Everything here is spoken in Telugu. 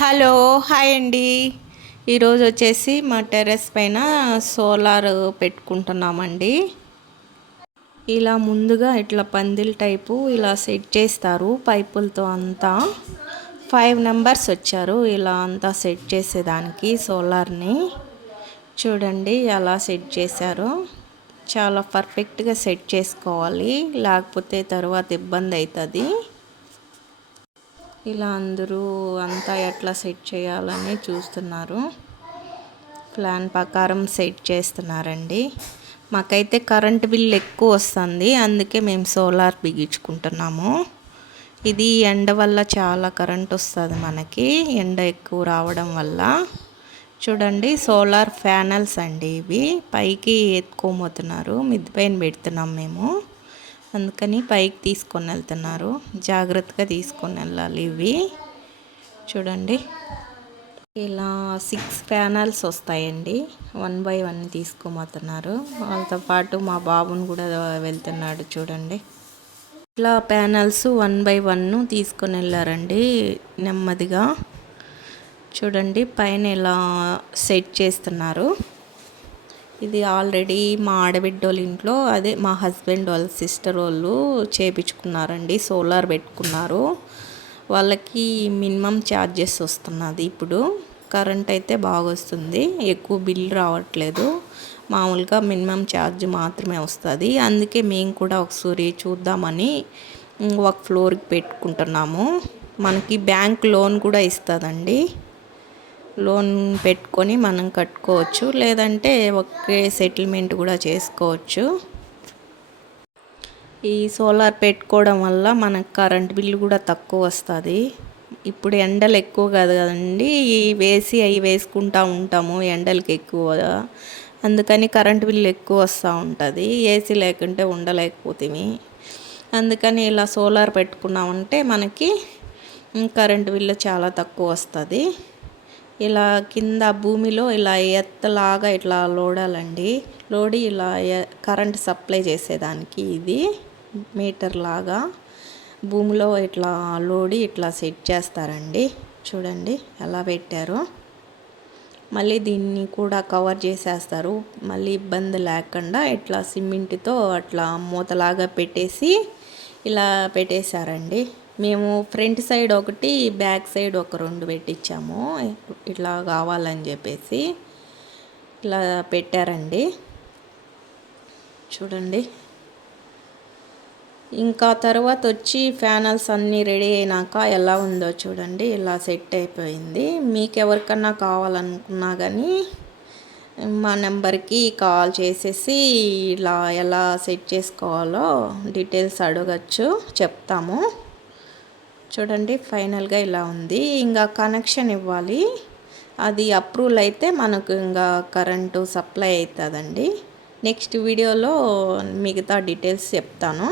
హలో హాయ్ అండి. ఈరోజు వచ్చేసి మా టెర్రస్ పైన సోలార్ పెట్టుకుంటున్నామండి. ఇలా ముందుగా ఇట్లా పందిల్ టైపు ఇలా సెట్ చేస్తారు పైపులతో అంతా. 5 మెంబర్స్ వచ్చారు ఇలా అంతా సెట్ చేసేదానికి సోలార్ని. చూడండి ఎలా సెట్ చేశారో. చాలా పర్ఫెక్ట్గా సెట్ చేసుకోవాలి, లేకపోతే తర్వాత ఇబ్బంది అవుతుంది. ఇలా అందరూ అంతా ఎట్లా సెట్ చేయాలని చూస్తున్నారు. ప్లాన్ ప్రకారం సెట్ చేస్తున్నారండి. మాకైతే కరెంట్ బిల్ ఎక్కువ వస్తుంది, అందుకే మేము సోలార్ బిగించుకుంటున్నాము. ఇది ఎండ వల్ల చాలా కరెంట్ వస్తుంది మనకి, ఎండ ఎక్కువ రావడం వల్ల. చూడండి సోలార్ ప్యానల్స్ అండి ఇవి. పైకి ఎత్తుకోబోతున్నారు, మిద్ది పైన పెడుతున్నాం మేము. అందుకని పైకి తీసుకొని వెళ్తున్నారు, జాగ్రత్తగా తీసుకొని వెళ్ళాలి ఇవి. చూడండి ఇలా 6 ప్యానల్స్ వస్తాయండి. 1 బై 1 తీసుకోబోతున్నారు. వాళ్ళతో పాటు మా బాబుని కూడా వెళ్తున్నాడు. చూడండి ఇట్లా ప్యానల్స్ 1 బై 1 తీసుకొని వెళ్ళారండి నెమ్మదిగా. చూడండి పైన ఇలా సెట్ చేస్తున్నారు. ఇది ఆల్రెడీ మా ఆడబిడ్డోళ్ళ ఇంట్లో, అదే మా హస్బెండ్ వాళ్ళ సిస్టర్ వాళ్ళు చేపించుకున్నారండి, సోలార్ పెట్టుకున్నారు. వాళ్ళకి మినిమం ఛార్జెస్ వస్తున్నది. ఇప్పుడు కరెంట్ అయితే బాగా వస్తుంది, ఎక్కువ బిల్ రావట్లేదు. మామూలుగా మినిమం ఛార్జ్ మాత్రమే వస్తుంది. అందుకే మేము కూడా ఒకసారి చూద్దామని ఒక ఫ్లోర్కి పెట్టుకుంటున్నాము. మనకి బ్యాంక్ లోన్ కూడా ఇస్తుందండి. లోన్ పెట్టుకొని మనం కట్టుకోవచ్చు, లేదంటే ఒకే సెటిల్మెంట్ కూడా చేసుకోవచ్చు. ఈ సోలార్ పెట్టుకోవడం వల్ల మనకు కరెంట్ బిల్లు కూడా తక్కువ వస్తుంది. ఇప్పుడు ఎండలు ఎక్కువ కాదు కదండి, అవి వేసుకుంటూ ఉంటాము ఎండలకి ఎక్కువ. అందుకని కరెంట్ బిల్లు ఎక్కువ వస్తూ ఉంటుంది. ఏసీ లేకుంటే ఉండలేకపోతుంది. అందుకని ఇలా సోలార్ పెట్టుకున్నామంటే మనకి కరెంట్ బిల్లు చాలా తక్కువ వస్తుంది. ఇలా కింద భూమిలో ఇలా ఎత్తలాగా ఇట్లా లోడాలండి. లోడి ఇలా కరెంట్ సప్లై చేసేదానికి ఇది మీటర్ లాగా భూమిలో ఇట్లా లోడి ఇట్లా సెట్ చేస్తారండి. చూడండి ఎలా పెట్టారో. మళ్ళీ దీన్ని కూడా కవర్ చేసేస్తారు, మళ్ళీ ఇబ్బంది లేకుండా ఇట్లా సిమెంట్తో అట్లా మూతలాగా పెట్టేసి ఇలా పెట్టేశారండి. మేము ఫ్రంట్ సైడ్ ఒకటి, బ్యాక్ సైడ్ ఒక 2 పెట్టించాము. ఇట్లా కావాలని చెప్పేసి ఇలా పెట్టారండి. చూడండి ఇంకా తర్వాత వచ్చి ప్యానల్స్ అన్నీ రెడీ అయినాక ఎలా ఉందో చూడండి. ఇలా సెట్ అయిపోయింది. మీకు ఎవరికన్నా కావాలనుకున్నా కానీ మా నెంబర్కి కాల్ చేసేసి ఇలా ఎలా సెట్ చేసుకోవాలో డీటెయిల్స్ అడగచ్చు, చెప్తాము. చూడండి ఫైనల్గా ఇలా ఉంది. ఇంకా కనెక్షన్ ఇవ్వాలి, అది అప్రూవల్ అయితే మనకు ఇంకా కరెంటు సప్లై అవుతుందండి. నెక్స్ట్ వీడియోలో మిగతా డీటెయిల్స్ చెప్తాను.